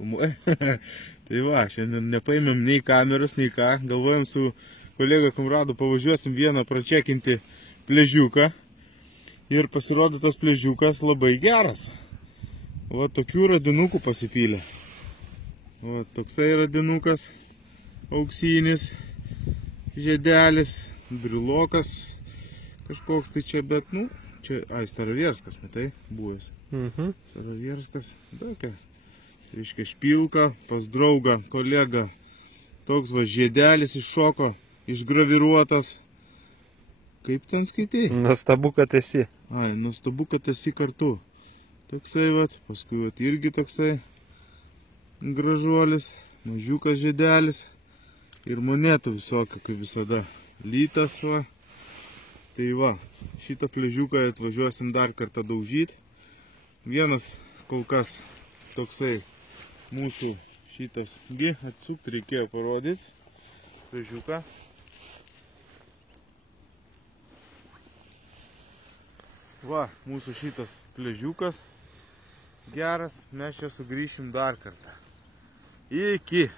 filmuoja. Tai va, šiandien nepaėmėm nei kameros, nei ką. Galvojom su kolega Komradu pavažiuosim vieną pračekinti pležiuką. Ir pasirodo tas pležiukas labai geras. Va, tokių radinukų pasipylė. Va, toksai radinukas, auksinis, žiedelis, brilokas kažkoks tai čia, bet, nu, čia, Starovierskas, matai, buvęs. Starovierskas, tokia. Reiškia, špilka pas draugą, kolegą. Toks va žiedelis iššoko, išgraviruotas. Kaip ten skaitai? Nuostabu, kad esi. Ai, nuostabu, kad esi kartu. Toksai vat, paskui vat irgi toksai gražuolis, mažiukas žiedelis. Ir monetų visokių, kaip visada. Lytas va. Tai va, šitą pležiuką atvažiuosim dar kartą daužyti. Vienas kol kas toksai mūsų šitas, atsukti reikėjo parodyti pležiuką. Va, mūsų šitas pležiukas geras, mes čia sugrįšim dar kartą. Iki!